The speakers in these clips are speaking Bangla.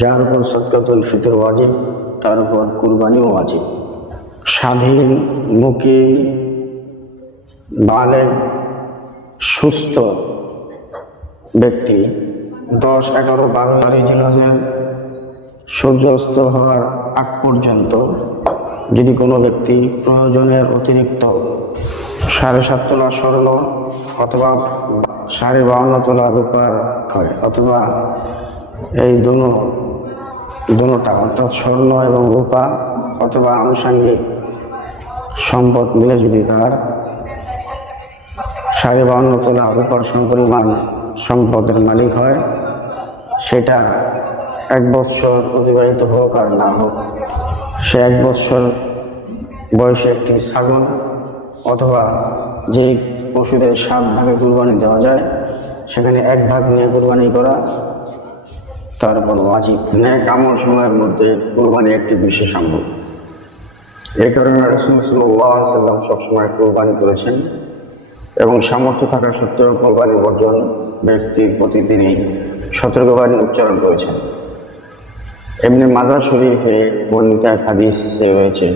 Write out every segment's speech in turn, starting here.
যার উপর সৎকাতুল ফিতর ওয়াজিব, তার উপর কুরবানিও ওয়াজিব। স্বাধীন মুখী বালেগ সুস্থ ব্যক্তি, দশ, এগারো, বারো জিনাজের সূর্যাস্ত হওয়ার আগ পর্যন্ত যদি কোনো ব্যক্তি প্রয়োজনের অতিরিক্ত সাড়ে সাত তোলা স্বর্ণ অথবা সাড়ে বাউন্ন তোলা রূপার হয়, অথবা এই দুনো দুটা অর্থাৎ স্বর্ণ এবং রূপা অথবা আনুষাঙ্গিক সম্পদ মিলে যদি তার সাড়ে বাউন্ন তোলা রূপার সমপরিমাণ সম্পদের মালিক হয়, সেটা এক বৎসর অতিবাহিত হোক আর না হোক, সে এক বৎসর বয়সে একটি ছাগল অথবা যে পশুদের সাত ভাগে কুরবানি দেওয়া যায়, সেখানে এক ভাগ নিয়ে কুরবানি করা তারপর ওয়াজিব ন্যাক আমল সময়ের মধ্যে কুরবানি একটি বিশেষ আমল এই কারণে রসুল সাল্লাহ সাল্লাম সবসময় কোরবানি করেছেন এবং সামর্থ্য থাকা সত্ত্বেও কোরবানি বর্জন ব্যক্তির প্রতি তিনি সতর্কবাণী উচ্চারণ করেছেন এমনি মাজার শরীফে বর্ণিত এক হাদিস রয়েছে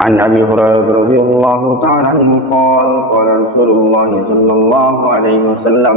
عن ابي هريره رضي الله تعالى عنه قال قال رسول الله صلى الله عليه وسلم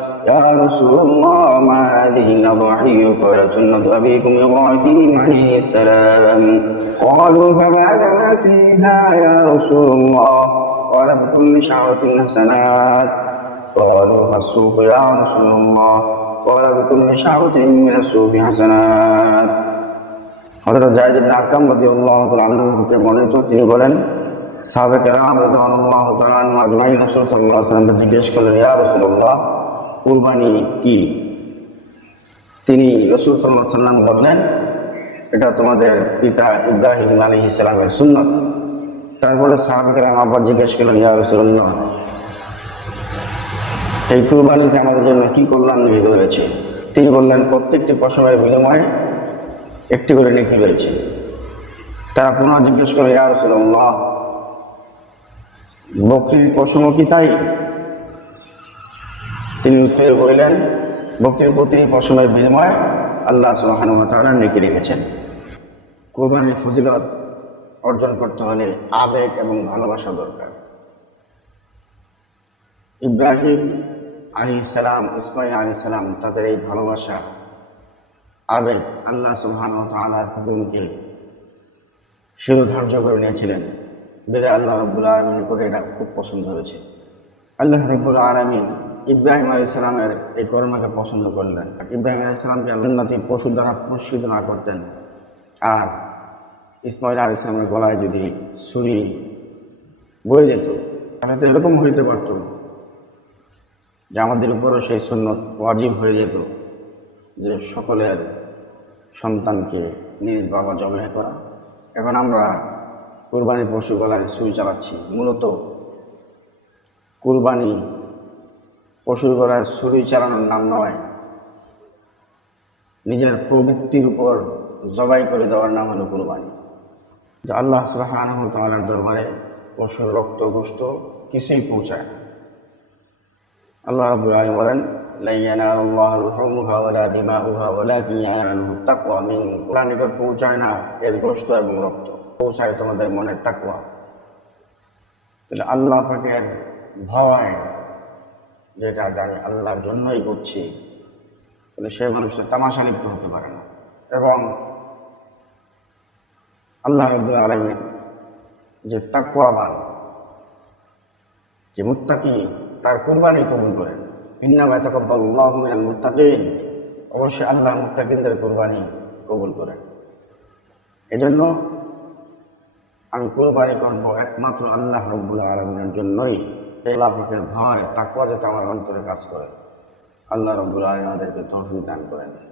يا رسول الله ما هذه الأضاحي قال سنة أبيكم إبراهيم عليه السلام قالوا فما لنا فيها يا رسول الله قال بكل شعرة حسنات قالوا فالسوق يا رسول الله قال بكل شعرة من السوق حسنات হযরত জায়েদ ইবনে আরকাম রাদিয়াল্লাহু তাআলা আনহু হতে বর্ণিত তিনি বলেন সাহাবে কেরাম রাদিয়াল্লাহু তাআলা আনহু আজমাইন রাসূল সাল্লাল্লাহু আলাইহি ওয়াসাল্লাম জিজ্ঞেস করলেন ইয়া রাসূলুল্লাহ কুরবানি কি? তিনি রাসূল সাল্লাল্লাহু আলাইহি ওয়াসাল্লাম বললেন, এটা তোমাদের পিতা ইব্রাহিম আলাইহিস সালামের সুন্নাত। তারপরে সাহাবে আবার জিজ্ঞেস করলেন, ইয়া রাসূলুল্লাহ, এই কুরবানিতে আমাদের জন্য কি কল্যাণ নিহিত রয়েছে? তিনি বললেন, প্রত্যেকটি পশমের বিনিময়ে একটি করে নেকি রয়েছে। তারা পুনঃ জিজ্ঞেস করে ইয়া রাসূলুল্লাহ, বকরির পশম কি তাই? তিনি উত্তরে বললেন বকরির প্রতি পশমের বিনিময়ে আল্লাহ তাআলা নেকি রেখেছেন। কোরবানির ফজিলত অর্জন করতে হলে আবেগ এবং ভালোবাসা দরকার। ইব্রাহিম আলী সালাম ইসমাইল আলী সালাম তাদের এই ভালোবাসা, আবেগ আল্লাহ সুবহান তালার হুকুমকে শিরোধার্য করে নিয়েছিলেন। বেদে আল্লাহ রব্বুল আলমীর করে এটা খুব পছন্দ হয়েছে। আল্লাহ রব্বুল আলমিন ইব্রাহিম আলী সালামের এই কর্মকে পছন্দ করলেন। ইব্রাহিম আলী সালামকে আল্লাহনাথী পশু দ্বারা পুরস্কৃত না করতেন। আর ইসমাইল আলী সালামের গলায় যদি ছুরি বয়ে যেত, তাহলে তো এরকম হইতে পারত যে আমাদের উপরও সেই সন্ন্যত ওয়াজিব হয়ে যেত যে সকলের সন্তানকে নিজ বাবা জবাই করা। এখন আমরা কুরবানি পশু গলায় সুই চালাচ্ছি। মূলত কুরবানি পশুর গলায় ছুরি চালানোর নাম নয়। নিজের প্রবৃত্তির উপর জবাই করে দেওয়ার নাম হলো কুরবানি। যে আল্লাহ সুবহানাহু ওয়া তাআলার দরবারে পশুর রক্ত গোস্ত কিছুই পৌঁছায় না। আল্লাহ বলেন নিকট পৌঁছায় না এবং রক্ত। পৌঁছায় তোমাদের মনের তাকওয়া। তাহলে আল্লাহ পাকের ভয় যেটা আমি আল্লাহর জন্যই করছি, তাহলে সে মানুষের তামাশা লিপ্ত হতে পারে না। এবং আল্লাহ রব্বুল আলমিন যে তাকওয়াবান, যে মুত্তাকি, তার কোরবানি কবুল করেন। ইন্নামা তাকাব্বালুল্লাহু মিনাল মুত্তাকিন, অবশ্যই আল্লাহ মুত্তাকিনদের কোরবানি কবুল করেন। এজন্য আমি কোরবানি করব একমাত্র আল্লাহ রব্বুল আলমিনের জন্যই। আল্লাহ পাকের ভয় তাকুয়া যাতে আমার অন্তরে কাজ করে। আল্লাহ রবুল্লা আমাদেরকে তহফিক দান করেন।